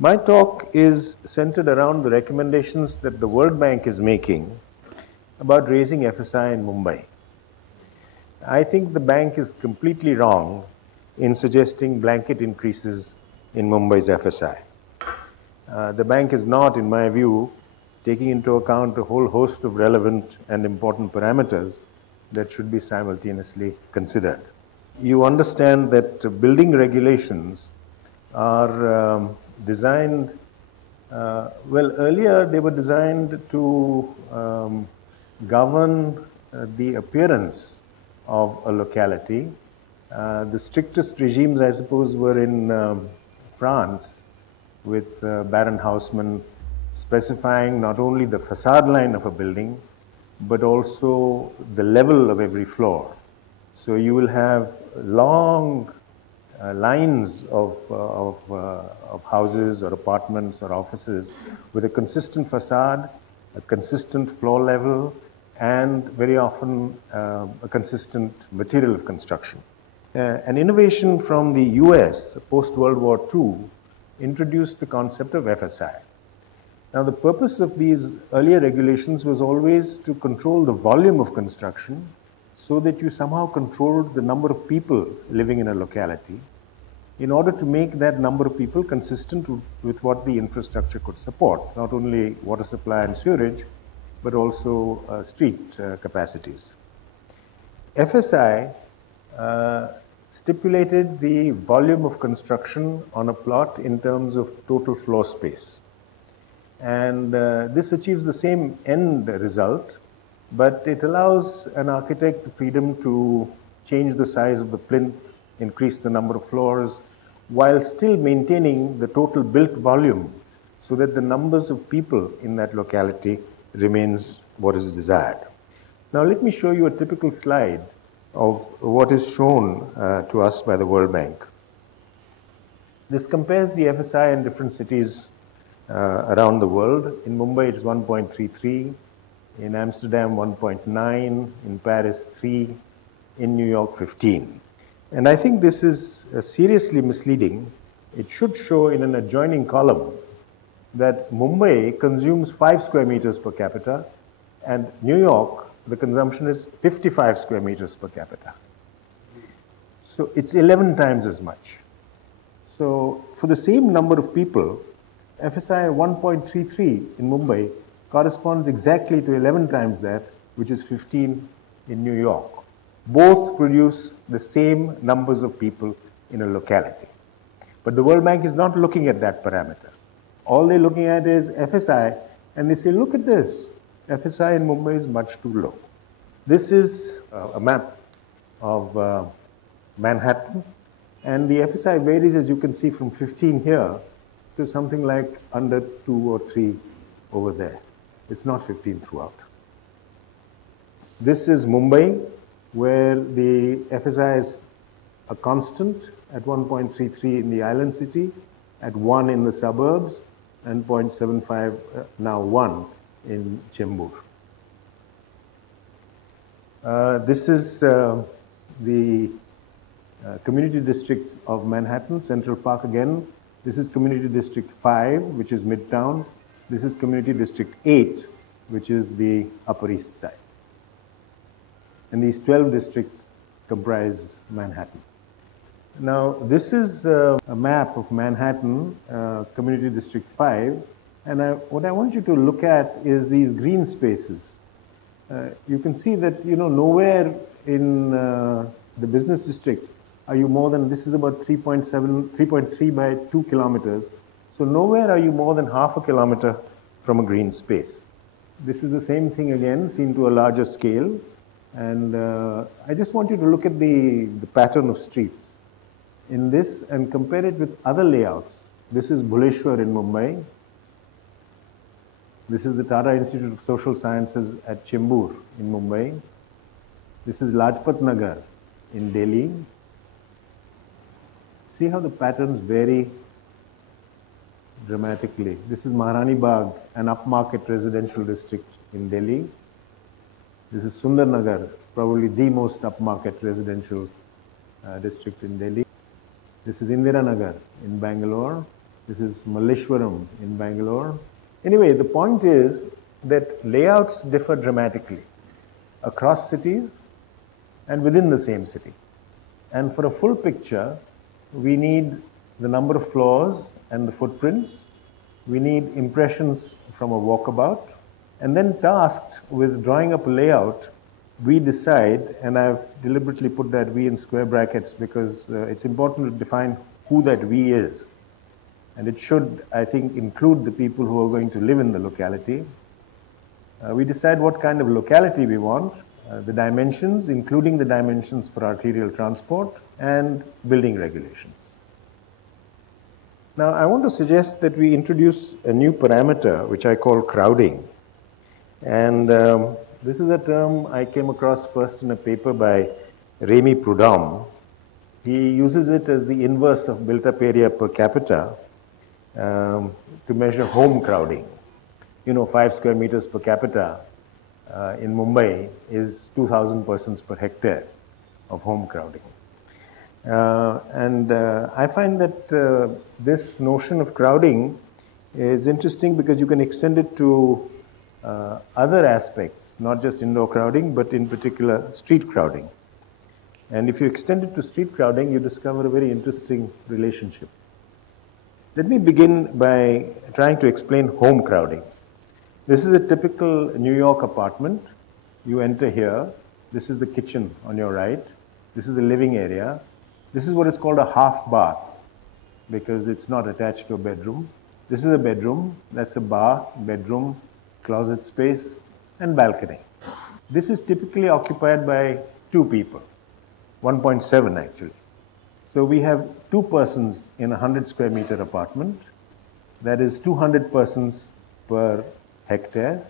My talk is centered around the recommendations that the World Bank is making about raising FSI in Mumbai. I think the bank is completely wrong in suggesting blanket increases in Mumbai's FSI. The bank is not, in my view, taking into account a whole host of relevant and important parameters that should be simultaneously considered. You understand that building regulations are designed, well, earlier they were designed to govern the appearance of a locality. The strictest regimes, I suppose, were in France, with Baron Haussmann specifying not only the facade line of a building, but also the level of every floor. So you will have long lines of houses or apartments or offices with a consistent facade, a consistent floor level, and very often a consistent material of construction. An innovation from the US post-World War II introduced the concept of FSI. Now, the purpose of these earlier regulations was always to control the volume of construction so that you somehow controlled the number of people living in a locality in order to make that number of people consistent with what the infrastructure could support, not only water supply and sewerage, but also street capacities. FSI stipulated the volume of construction on a plot in terms of total floor space. And this achieves the same end result, but it allows an architect the freedom to change the size of the plinth, increase the number of floors, while still maintaining the total built volume so that the numbers of people in that locality remains what is desired. Now let me show you a typical slide of what is shown to us by the World Bank. This compares the FSI in different cities around the world. In Mumbai, it's 1.33, in Amsterdam, 1.9, in Paris, 3, in New York, 15. And I think this is seriously misleading. It should show in an adjoining column that Mumbai consumes 5 square meters per capita, and New York, the consumption is 55 square meters per capita. So it's 11 times as much. So for the same number of people, FSI 1.33 in Mumbai corresponds exactly to 11 times that, which is 15 in New York. Both produce the same numbers of people in a locality. But the World Bank is not looking at that parameter. All they're looking at is FSI, and they say, look at this. FSI in Mumbai is much too low. This is a map of Manhattan, and the FSI varies, as you can see, from 15 here to something like under 2 or 3 over there. It's not 15 throughout. This is Mumbai, where the FSI is a constant at 1.33 in the island city, at 1 in the suburbs, and 0.75, now 1 in Chembur. This is the community districts of Manhattan, Central Park again. This is Community District 5, which is Midtown. This is Community District 8, which is the Upper East Side. And these 12 districts comprise Manhattan. Now, this is a map of Manhattan, Community District 5, and what I want you to look at is these green spaces. You can see that, nowhere in the business district are you more than, this is about 3.3 by 2 kilometers. So nowhere are you more than half a kilometer from a green space. This is the same thing again, seen to a larger scale. And I just want you to look at the pattern of streets in this and compare it with other layouts. This is Bhuleshwar in Mumbai. This is the Tata Institute of Social Sciences at Chembur in Mumbai. This is Lajpat Nagar in Delhi. See how the patterns vary dramatically. This is Maharani Bagh, an upmarket residential district in Delhi. This is Sundar Nagar, probably the most upmarket residential district in Delhi. This is Indira Nagar in Bangalore. This is Malleshwaram in Bangalore. Anyway, the point is that layouts differ dramatically across cities and within the same city. And for a full picture, we need the number of floors and the footprints. We need impressions from a walkabout. And then tasked with drawing up a layout, we decide, and I've deliberately put that we in square brackets because it's important to define who that we is. And it should, I think, include the people who are going to live in the locality. We decide what kind of locality we want, the dimensions, including the dimensions for arterial transport, and building regulations. Now, I want to suggest that we introduce a new parameter, which I call crowding. And this is a term I came across first in a paper by Rémy Prudhomme. He uses it as the inverse of built-up area per capita to measure home crowding. 5 square meters per capita in Mumbai is 2,000 persons per hectare of home crowding. I find that this notion of crowding is interesting because you can extend it to other aspects, not just indoor crowding, but in particular street crowding. And if you extend it to street crowding, you discover a very interesting relationship. Let me begin by trying to explain home crowding. This is a typical New York apartment. You enter here. This is the kitchen on your right. This is the living area. This is what is called a half bath because it's not attached to a bedroom. This is a bedroom. That's a bath, bedroom, closet space, and balcony. This is typically occupied by 2 people, 1.7 actually. So we have 2 persons in a 100 square meter apartment. That is 200 persons per hectare.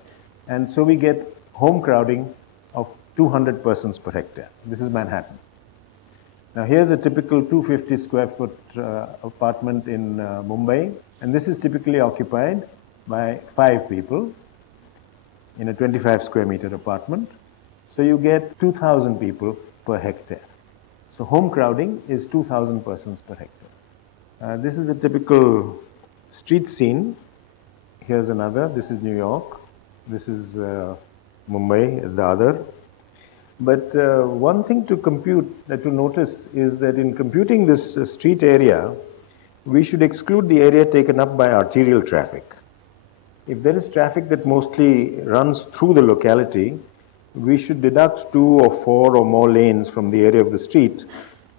And so we get home crowding of 200 persons per hectare. This is Manhattan. Now here's a typical 250 square foot apartment in Mumbai. And this is typically occupied by 5 people in a 25 square meter apartment. So you get 2,000 people per hectare. So home crowding is 2,000 persons per hectare. This is a typical street scene. Here's another. This is New York. This is Mumbai, the other. But one thing to notice is that in computing this street area, we should exclude the area taken up by arterial traffic. If there is traffic that mostly runs through the locality, we should deduct 2 or 4 or more lanes from the area of the street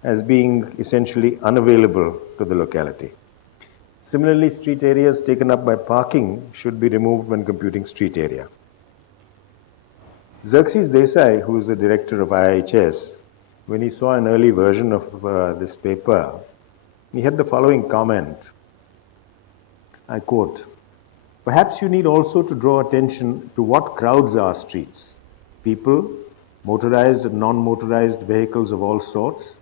as being essentially unavailable to the locality. Similarly, street areas taken up by parking should be removed when computing street area. Xerxes Desai, who is the director of IIHS, when he saw an early version of this paper, he had the following comment. I quote, "Perhaps you need also to draw attention to what crowds our streets. People, motorized and non-motorized vehicles of all sorts,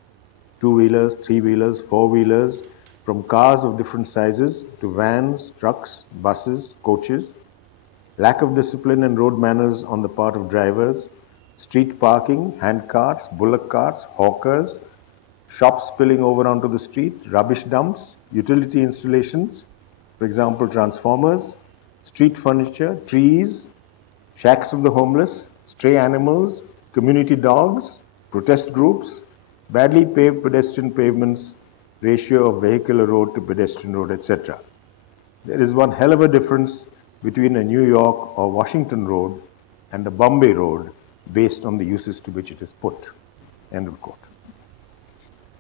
2-wheelers, 3-wheelers, 4-wheelers, from cars of different sizes to vans, trucks, buses, coaches, lack of discipline and road manners on the part of drivers, street parking, hand carts, bullock carts, hawkers, shops spilling over onto the street, rubbish dumps, utility installations, for example, transformers, street furniture, trees, shacks of the homeless, stray animals, community dogs, protest groups, badly paved pedestrian pavements, ratio of vehicular road to pedestrian road, etc. There is one hell of a difference between a New York or Washington road and a Bombay road based on the uses to which it is put." End of quote.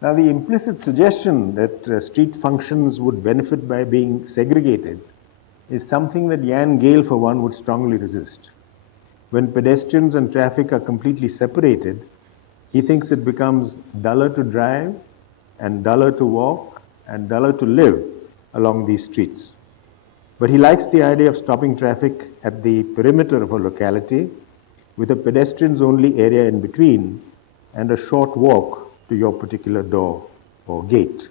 Now, the implicit suggestion that street functions would benefit by being segregated is something that Jan Gehl, for one, would strongly resist. When pedestrians and traffic are completely separated, he thinks it becomes duller to drive and duller to walk and duller to live along these streets. But he likes the idea of stopping traffic at the perimeter of a locality with a pedestrians-only area in between and a short walk to your particular door or gate.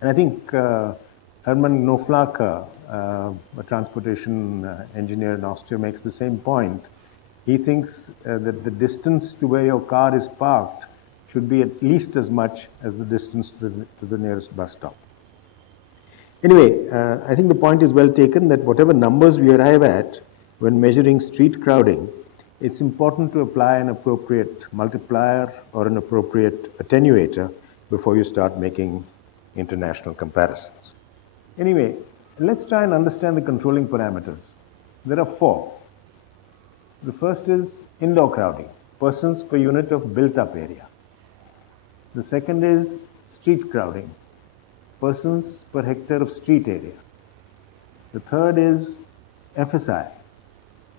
And I think Herman Knoflacher, a transportation engineer in Austria, makes the same point. He thinks that the distance to where your car is parked should be at least as much as the distance to the nearest bus stop. Anyway, I think the point is well taken that whatever numbers we arrive at when measuring street crowding, it's important to apply an appropriate multiplier or an appropriate attenuator before you start making international comparisons. Anyway, let's try and understand the controlling parameters. There are 4. The first is indoor crowding, persons per unit of built-up area. The second is street crowding, persons per hectare of street area. The third is FSI,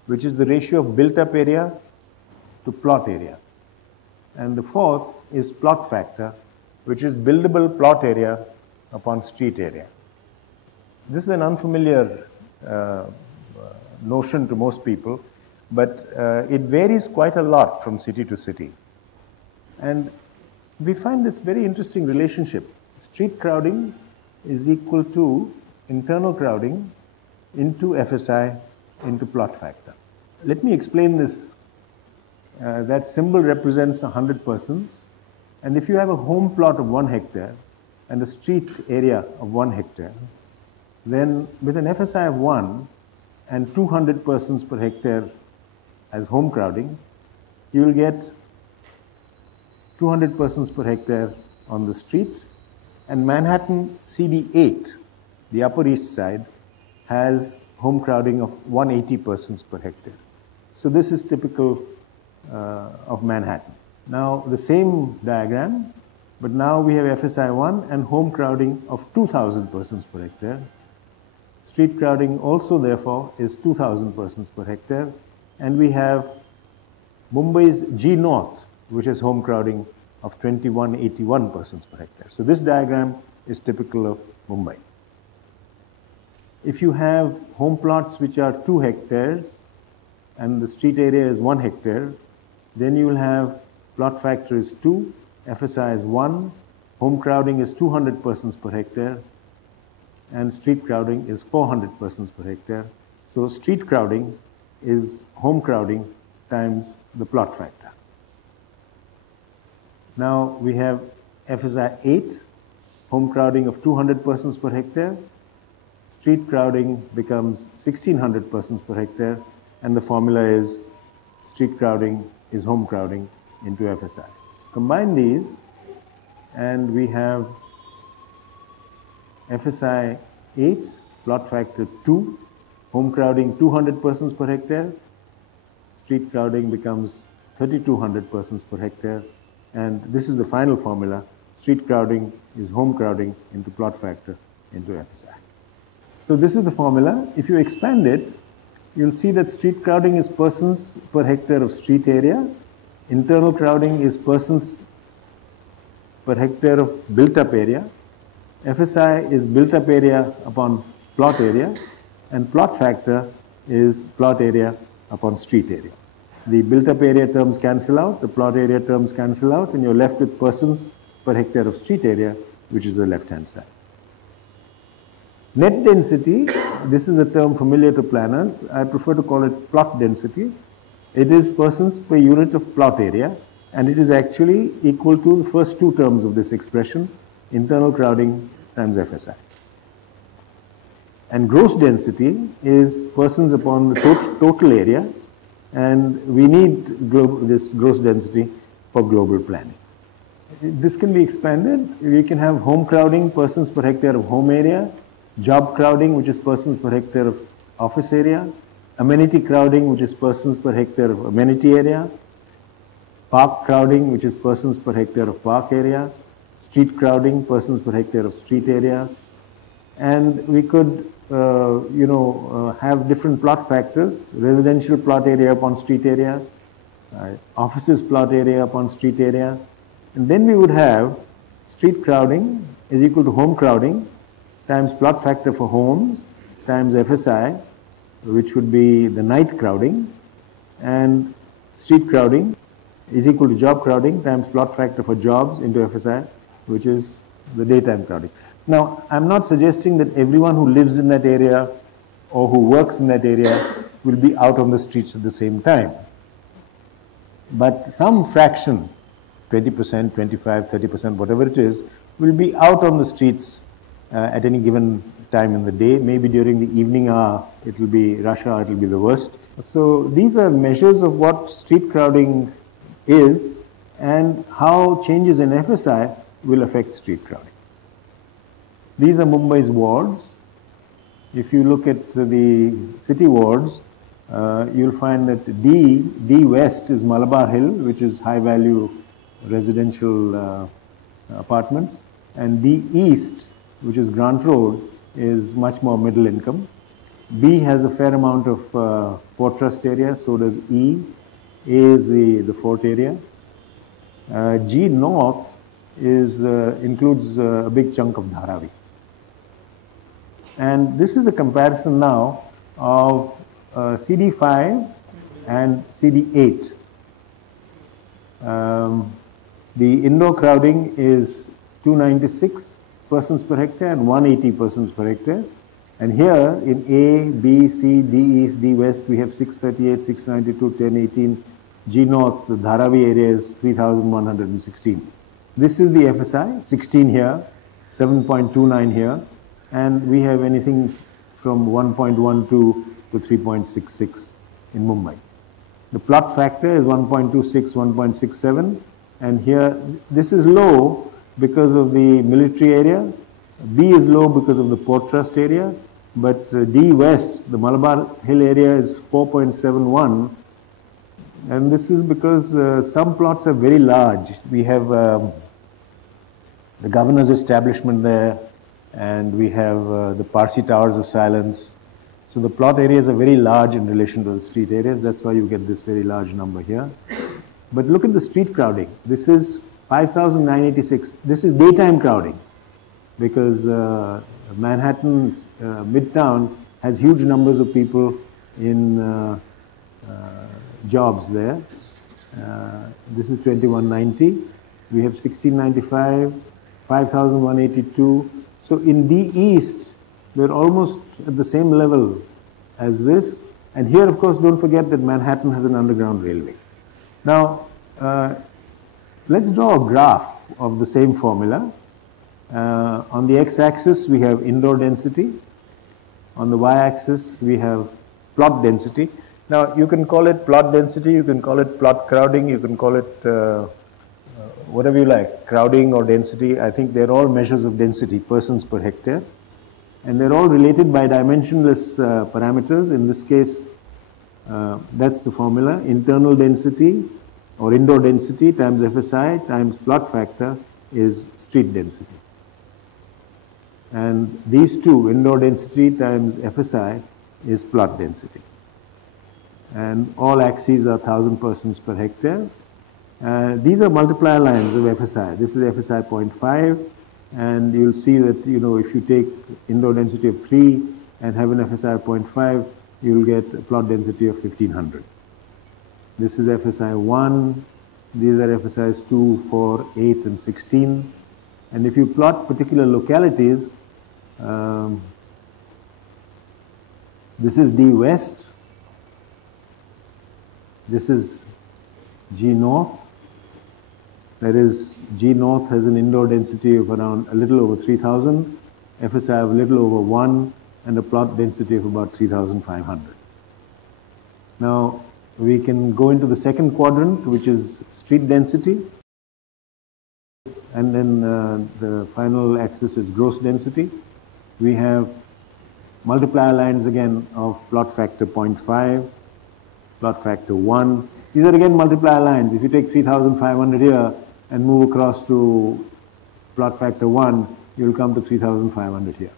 which is the ratio of built-up area to plot area. And the fourth is plot factor, which is buildable plot area upon street area. This is an unfamiliar notion to most people, but it varies quite a lot from city to city. And we find this very interesting relationship. Street crowding is equal to internal crowding into FSI into plot factor. Let me explain this. That symbol represents 100 persons. And if you have a home plot of 1 hectare and a street area of 1 hectare, then with an FSI of 1 and 200 persons per hectare as home crowding, you will get 200 persons per hectare on the street. And Manhattan CD8, the Upper East Side, has home crowding of 180 persons per hectare. So this is typical of Manhattan. Now the same diagram, but now we have FSI 1 and home crowding of 2,000 persons per hectare. Street crowding also therefore is 2,000 persons per hectare. And we have Mumbai's G North, which has home crowding of 2181 persons per hectare. So this diagram is typical of Mumbai. If you have home plots which are 2 hectares and the street area is 1 hectare, then you will have plot factor is 2, FSI is 1, home crowding is 200 persons per hectare, and street crowding is 400 persons per hectare. So street crowding is home crowding times the plot factor. Now we have FSI 8, home crowding of 200 persons per hectare. Street crowding becomes 1600 persons per hectare, and the formula is street crowding is home crowding into FSI. Combine these and we have FSI 8, plot factor 2, home crowding 200 persons per hectare, street crowding becomes 3200 persons per hectare, and this is the final formula. Street crowding is home crowding into plot factor into FSI. So this is the formula. If you expand it, you'll see that street crowding is persons per hectare of street area, internal crowding is persons per hectare of built-up area, FSI is built-up area upon plot area, and plot factor is plot area upon street area. The built-up area terms cancel out, the plot area terms cancel out, and you're left with persons per hectare of street area, which is the left-hand side. Net density, this is a term familiar to planners. I prefer to call it plot density. It is persons per unit of plot area, and it is actually equal to the first 2 terms of this expression, internal crowding times FSI. And gross density is persons upon the total area, and we need this gross density for global planning. This can be expanded. We can have home crowding, persons per hectare of home area, job crowding, which is persons per hectare of office area, amenity crowding, which is persons per hectare of amenity area, park crowding, which is persons per hectare of park area, street crowding, persons per hectare of street area, and we could have different plot factors: residential plot area upon street area, offices plot area upon street area, and then we would have street crowding is equal to home crowding times plot factor for homes times FSI, which would be the night crowding, and street crowding is equal to job crowding times plot factor for jobs into FSI, which is the daytime crowding. Now, I'm not suggesting that everyone who lives in that area or who works in that area will be out on the streets at the same time. But some fraction, 20%, 25%, 30%, whatever it is, will be out on the streets at any given time in the day. Maybe during the evening hour, it will be rush hour, it will be the worst. So these are measures of what street crowding is and how changes in FSI will affect street crowding. These are Mumbai's wards. If you look at the city wards, you'll find that D West is Malabar Hill, which is high value residential apartments, and D East, which is Grant Road, is much more middle income. B has a fair amount of Port Trust area, so does E. A is the fort area. G North includes a big chunk of Dharavi. And this is a comparison now of CD5 and CD8. The indoor crowding is 296 persons per hectare and 180 persons per hectare. And here in A, B, C, D East, D West, we have 638, 692, 1018. G North, the Dharavi area is 3,116. This is the FSI, 16 here, 7.29 here, and we have anything from 1.12 to 3.66 in Mumbai. The plot factor is 1.26, 1.67, and here this is low because of the military area. B is low because of the Port Trust area, but D West, the Malabar Hill area, is 4.71, and this is because some plots are very large. We have the governor's establishment there, and we have the Parsi Towers of Silence. So the plot areas are very large in relation to the street areas. That's why you get this very large number here. But look at the street crowding. This is 5,986. This is daytime crowding because Manhattan Midtown has huge numbers of people in jobs there. This is 2190. We have 1695, 5,182. So in D East, we're almost at the same level as this. And here, of course, don't forget that Manhattan has an underground railway. Now, let's draw a graph of the same formula. On the x-axis, we have indoor density. On the y-axis, we have plot density. Now, you can call it plot density, you can call it plot crowding, you can call it whatever you like, crowding or density. I think they're all measures of density, persons per hectare. And they're all related by dimensionless parameters. In this case, that's the formula. Internal density or indoor density times FSI times plot factor is street density. And these two, indoor density times FSI, is plot density. And all axes are 1,000 persons per hectare. These are multiplier lines of FSI. This is FSI 0.5. And you'll see that, if you take indoor density of 3 and have an FSI of 0.5, you'll get a plot density of 1,500. This is FSI 1. These are FSIs 2, 4, 8, and 16. And if you plot particular localities, this is D West. This is G North. That is, G North has an indoor density of around a little over 3,000, FSI of a little over 1, and a plot density of about 3,500. Now, we can go into the second quadrant, which is street density. And then the final axis is gross density. We have multiplier lines again of plot factor 0.5, plot factor 1. These are again multiplier lines. If you take 3,500 here and move across to plot factor 1, you'll come to 3,500 here.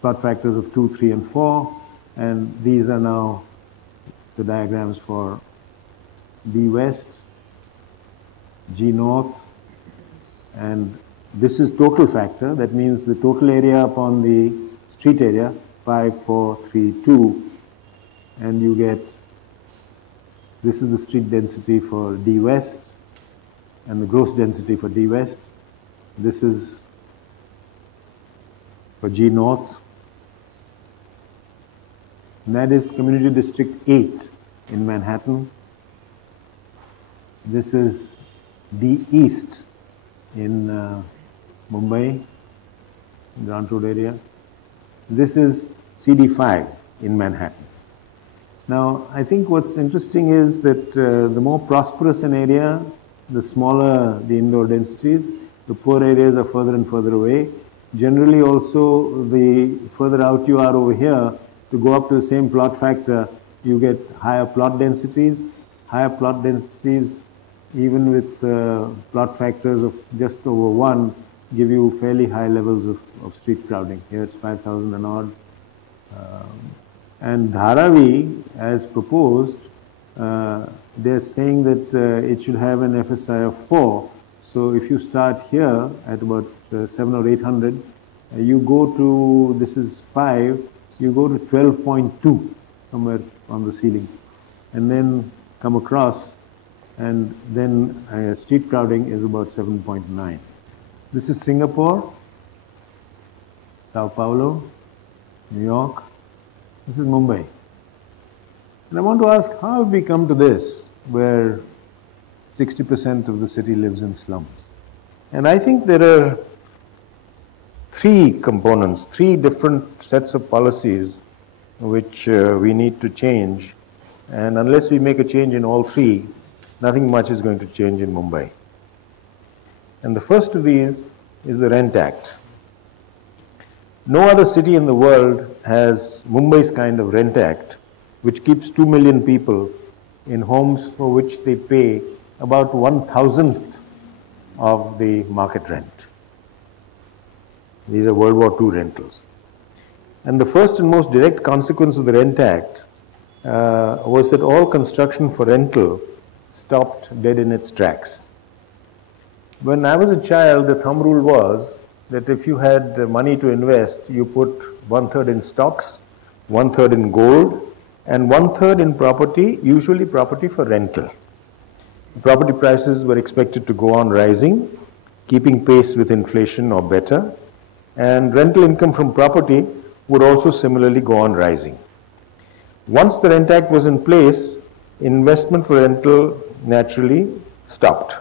Plot factors of 2, 3, and 4. And these are now the diagrams for D West, G North, and this is total factor. That means the total area upon the street area, 5, 4, 3, 2. And you get, this is the street density for D West and the gross density for D West. This is for G North. And that is Community District 8 in Manhattan. This is D East in Mumbai. Grant Road area. This is CD5 in Manhattan. Now, I think what's interesting is that the more prosperous an area, the smaller the indoor densities, the poor areas are further and further away. Generally also, the further out you are over here, to go up to the same plot factor, you get higher plot densities. Higher plot densities, even with plot factors of just over 1, give you fairly high levels of street crowding. Here it's 5,000 and odd. And Dharavi, as proposed, they're saying that it should have an FSI of 4. So if you start here at about 700 or 800, you go to, this is 5, you go to 12.2 somewhere on the ceiling. And then come across, and then street crowding is about 7.9. This is Singapore, Sao Paulo, New York. This is Mumbai. And I want to ask, how have we come to this, where 60% of the city lives in slums? And I think there are 3 components, 3 different sets of policies which we need to change. And unless we make a change in all 3, nothing much is going to change in Mumbai. And the first of these is the Rent Act. No other city in the world has Mumbai's kind of Rent Act, which keeps 2 million people in homes for which they pay about 1,000th of the market rent. These are World War II rentals. And the first and most direct consequence of the Rent Act was that all construction for rental stopped dead in its tracks. When I was a child, the thumb rule was that if you had money to invest, you put 1/3 in stocks, 1/3 in gold, and 1/3 in property, usually property for rental. Property prices were expected to go on rising, keeping pace with inflation or better, and rental income from property would also similarly go on rising. Once the Rent Act was in place, investment for rental naturally stopped.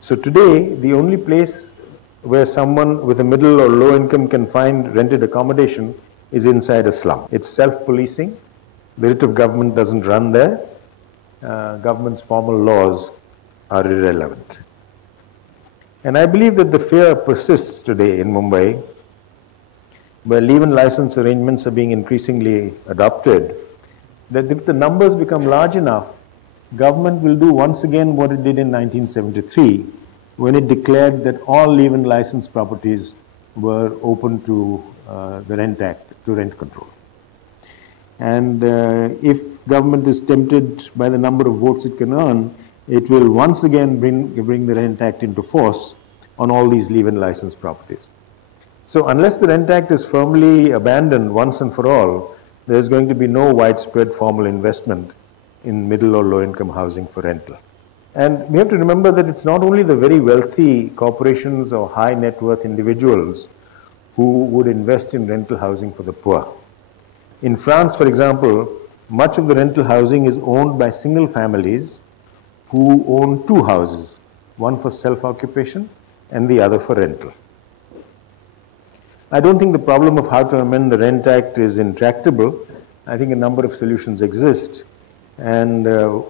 So today, the only place where someone with a middle or low income can find rented accommodation is inside a slum. It's self-policing. The writ of government doesn't run there. Government's formal laws are irrelevant. And I believe that the fear persists today in Mumbai, where leave and license arrangements are being increasingly adopted, that if the numbers become large enough, government will do once again what it did in 1973, when it declared that all leave and license properties were open to the Rent Act, to rent control. And if government is tempted by the number of votes it can earn, it will once again bring the Rent Act into force on all these leave and license properties. So unless the Rent Act is firmly abandoned once and for all, there is going to be no widespread formal investment in middle or low income housing for rental. And we have to remember that it's not only the very wealthy corporations or high net worth individuals who would invest in rental housing for the poor. In France, for example, much of the rental housing is owned by single families who own 2 houses, one for self-occupation and the other for rental. I don't think the problem of how to amend the Rent Act is intractable. I think a number of solutions exist and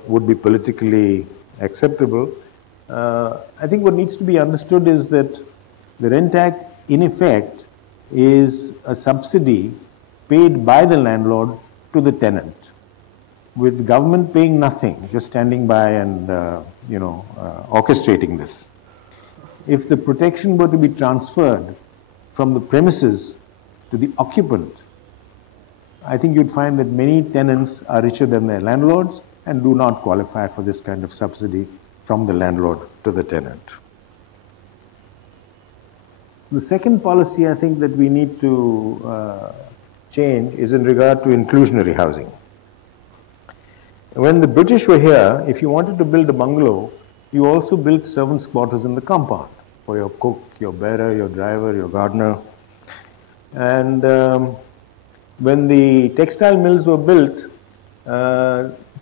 would be politically acceptable. I think what needs to be understood is that the Rent Act, in effect, is a subsidy paid by the landlord to the tenant, with government paying nothing, just standing by and orchestrating this. If the protection were to be transferred from the premises to the occupant, I think you'd find that many tenants are richer than their landlords and do not qualify for this kind of subsidy from the landlord to the tenant. The second policy I think that we need to change is in regard to inclusionary housing. When the British were here, if you wanted to build a bungalow, you also built servants' quarters in the compound for your cook, your bearer, your driver, your gardener. And when the textile mills were built,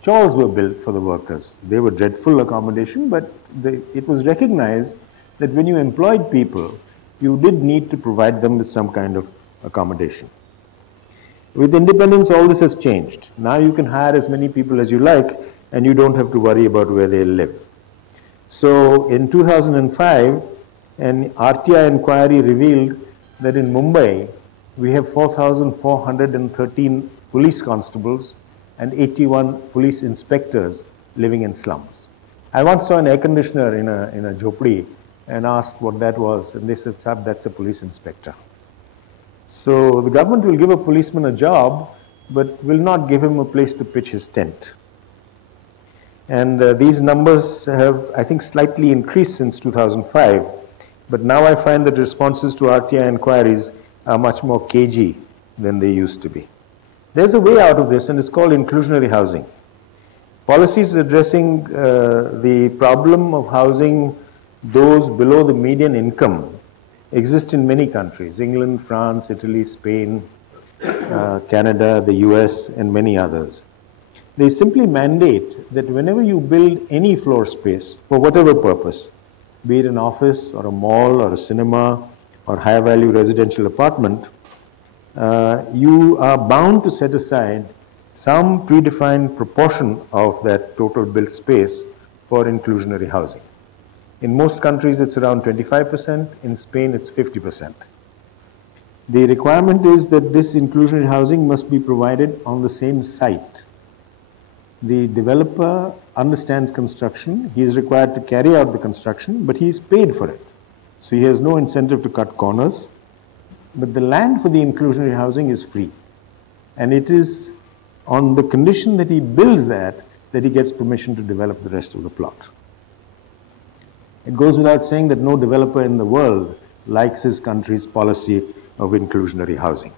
chores were built for the workers. They were dreadful accommodation, but it was recognized that when you employed people, you did need to provide them with some kind of accommodation. With independence, all this has changed. Now you can hire as many people as you like, and you don't have to worry about where they live. So in 2005, an RTI inquiry revealed that in Mumbai, we have 4,413 police constables and 81 police inspectors living in slums. I once saw an air conditioner in a jhopdi and asked what that was, and they said, "Sab, that's a police inspector." So the government will give a policeman a job, but will not give him a place to pitch his tent. And these numbers have, I think, slightly increased since 2005, but now I find that responses to RTI inquiries are much more cagey than they used to be. There's a way out of this, and it's called inclusionary housing. Policies addressing the problem of housing those below the median income exist in many countries: England, France, Italy, Spain, Canada, the US, and many others. They simply mandate that whenever you build any floor space for whatever purpose, be it an office or a mall or a cinema or high value residential apartment, you are bound to set aside some predefined proportion of that total built space for inclusionary housing. In most countries, it's around 25%. In Spain, it's 50%. The requirement is that this inclusionary housing must be provided on the same site. The developer understands construction. He is required to carry out the construction, but he is paid for it. So he has no incentive to cut corners. But the land for the inclusionary housing is free. And it is on the condition that he builds that he gets permission to develop the rest of the plot. It goes without saying that no developer in the world likes his country's policy of inclusionary housing.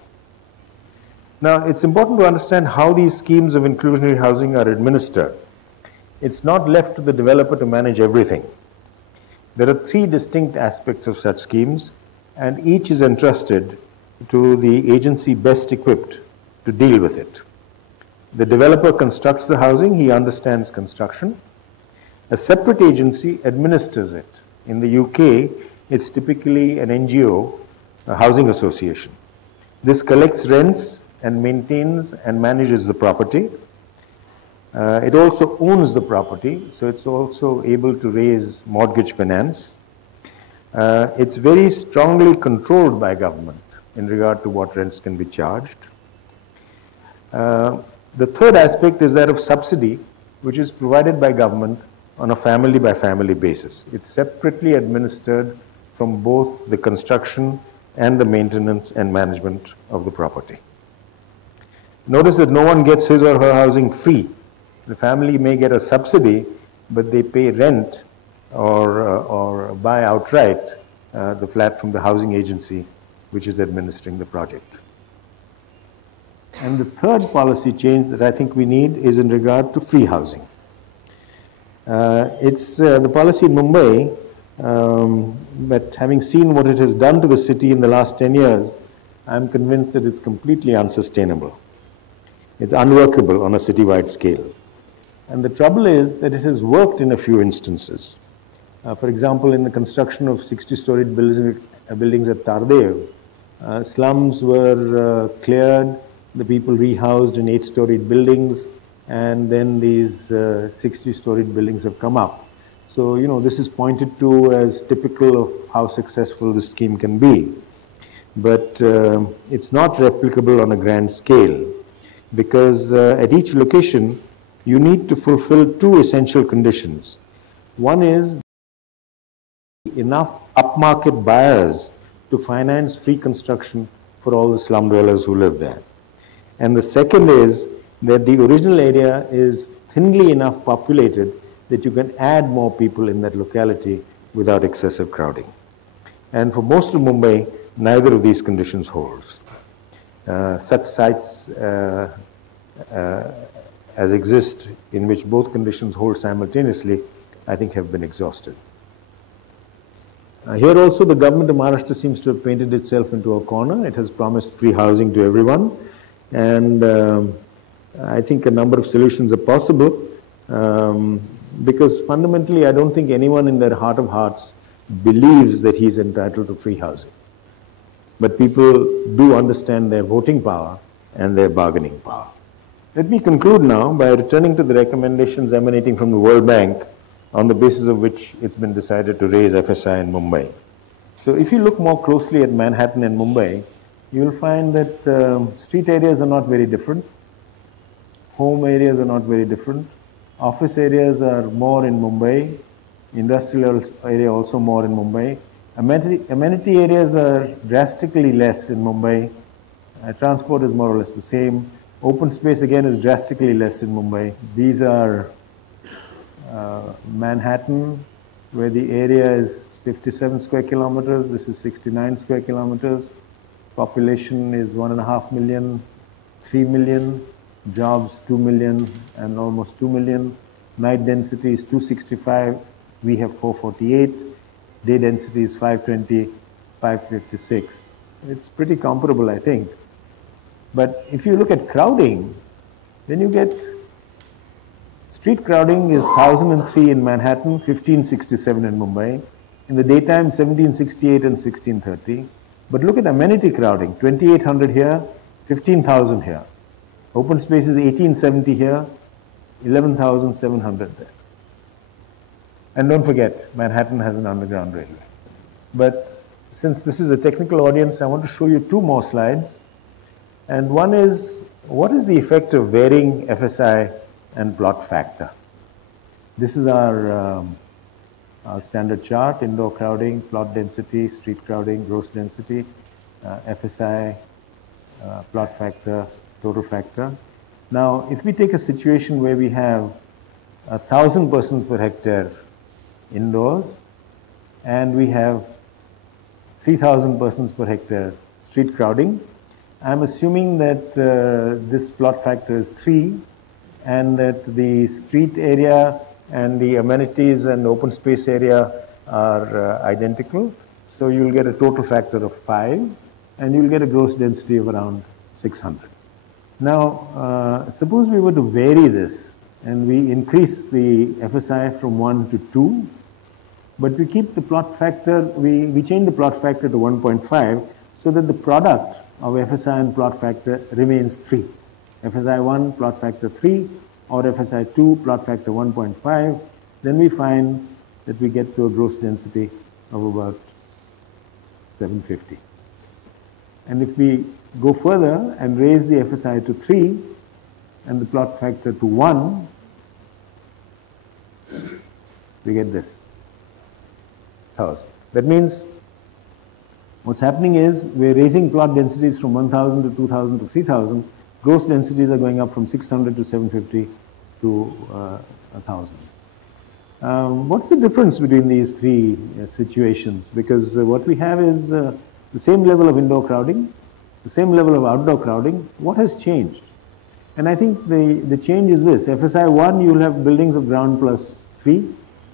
Now, it's important to understand how these schemes of inclusionary housing are administered. It's not left to the developer to manage everything. There are three distinct aspects of such schemes, and each is entrusted to the agency best equipped to deal with it. The developer constructs the housing, he understands construction. A separate agency administers it. In the UK, it's typically an NGO, a housing association. This collects rents and maintains and manages the property. It also owns the property, so it's also able to raise mortgage finance. It's very strongly controlled by government in regard to what rents can be charged. The third aspect is that of subsidy, which is provided by government on a family by family basis. It's separately administered from both the construction and the maintenance and management of the property. Notice that no one gets his or her housing free. The family may get a subsidy, but they pay rent or buy outright the flat from the housing agency which is administering the project. And the third policy change that I think we need is in regard to free housing. It's the policy in Mumbai, but having seen what it has done to the city in the last 10 years, I'm convinced that it's completely unsustainable. It's unworkable on a citywide scale. And the trouble is that it has worked in a few instances. For example, in the construction of 60-storied buildings at Tardev, slums were cleared, the people rehoused in 8-storied buildings, and then these 60-storied buildings have come up. So, you know, this is pointed to as typical of how successful this scheme can be. But it's not replicable on a grand scale, because at each location, you need to fulfill two essential conditions. One is enough upmarket buyers to finance free construction for all the slum dwellers who live there. And the second is that the original area is thinly enough populated that you can add more people in that locality without excessive crowding. And for most of Mumbai, neither of these conditions holds. Such sites as exist in which both conditions hold simultaneously, I think have been exhausted. Here also the government of Maharashtra seems to have painted itself into a corner. It has promised free housing to everyone, and I think a number of solutions are possible, because fundamentally I don't think anyone in their heart of hearts believes that he's entitled to free housing. But people do understand their voting power and their bargaining power. Let me conclude now by returning to the recommendations emanating from the World Bank on the basis of which it's been decided to raise FSI in Mumbai. So if you look more closely at Manhattan and Mumbai, you will find that street areas are not very different. Home areas are not very different. Office areas are more in Mumbai. Industrial area also more in Mumbai. Amenity areas are drastically less in Mumbai. Transport is more or less the same. Open space again is drastically less in Mumbai. These are Manhattan, where the area is 57 square kilometers. This is 69 square kilometers. Population is 1.5 million, 3 million. Jobs 2 million and almost 2 million. Night density is 265. We have 448. Day density is 520, 556. It's pretty comparable, I think. But if you look at crowding, then you get street crowding is 1003 in Manhattan, 1567 in Mumbai. In the daytime, 1768 and 1630. But look at amenity crowding, 2800 here, 15,000 here. Open space is 1870 here, 11,700 there. And don't forget, Manhattan has an underground railway. But since this is a technical audience, I want to show you two more slides. And one is, what is the effect of varying FSI and plot factor? This is our standard chart: indoor crowding, plot density, street crowding, gross density, FSI, plot factor, total factor. Now, if we take a situation where we have 1,000 persons per hectare indoors, and we have 3,000 persons per hectare street crowding, I'm assuming that this plot factor is 3, and that the street area and the amenities and open space area are identical. So you'll get a total factor of 5, and you'll get a gross density of around 600. Now, suppose we were to vary this, and we increase the FSI from 1 to 2, but we keep the plot factor, we change the plot factor to 1.5, so that the product of FSI and plot factor remains 3. FSI 1, plot factor 3, or FSI 2, plot factor 1.5, then we find that we get to a gross density of about 750. And if we go further and raise the FSI to 3 and the plot factor to 1, we get this, 1,000. That means what's happening is we're raising plot densities from 1,000 to 2,000 to 3,000. Gross densities are going up from 600 to 750 to 1,000. What's the difference between these three situations? Because what we have is the same level of indoor crowding, the same level of outdoor crowding. What has changed? And I think the change is this. FSI 1, you'll have buildings of ground plus 3.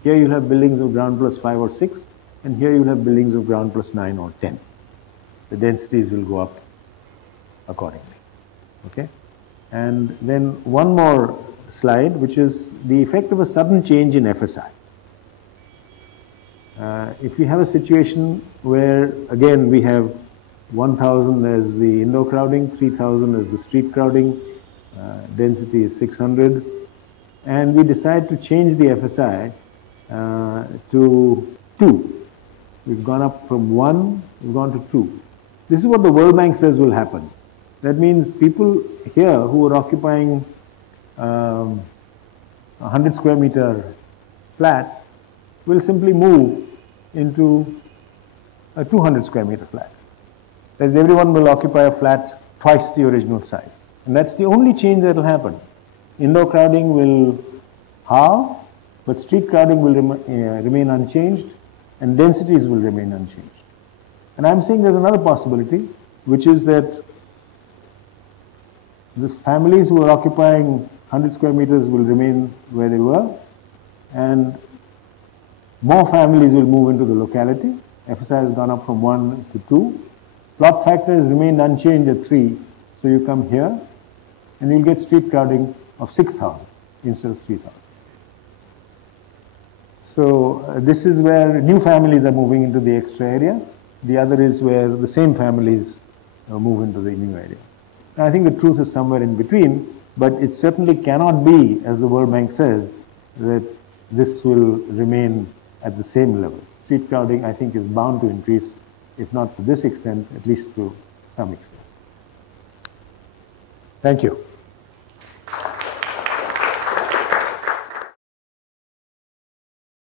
Here you'll have buildings of ground plus 5 or 6. And here you'll have buildings of ground plus 9 or 10. The densities will go up accordingly. Okay? And then one more slide, which is the effect of a sudden change in FSI. If we have a situation where, again, we have 1,000 as the indoor crowding, 3,000 as the street crowding, density is 600, and we decide to change the FSI to 2. We've gone up from 1, we've gone to 2. This is what the World Bank says will happen. That means people here who are occupying 100 square meter flat will simply move into a 200 square meter flat. That is, everyone will occupy a flat twice the original size. And that's the only change that will happen. Indoor crowding will halve, but street crowding will remain unchanged, and densities will remain unchanged. And I'm saying there's another possibility, which is that the families who are occupying 100 square meters will remain where they were, and more families will move into the locality. FSI has gone up from 1 to 2. Plot factor has remained unchanged at 3, so you come here, and you'll get street crowding of 6,000 instead of 3,000. So this is where new families are moving into the extra area. The other is where the same families move into the new area. And I think the truth is somewhere in between, but it certainly cannot be, as the World Bank says, that this will remain at the same level. Street crowding, I think, is bound to increase, if not to this extent, at least to some extent. Thank you.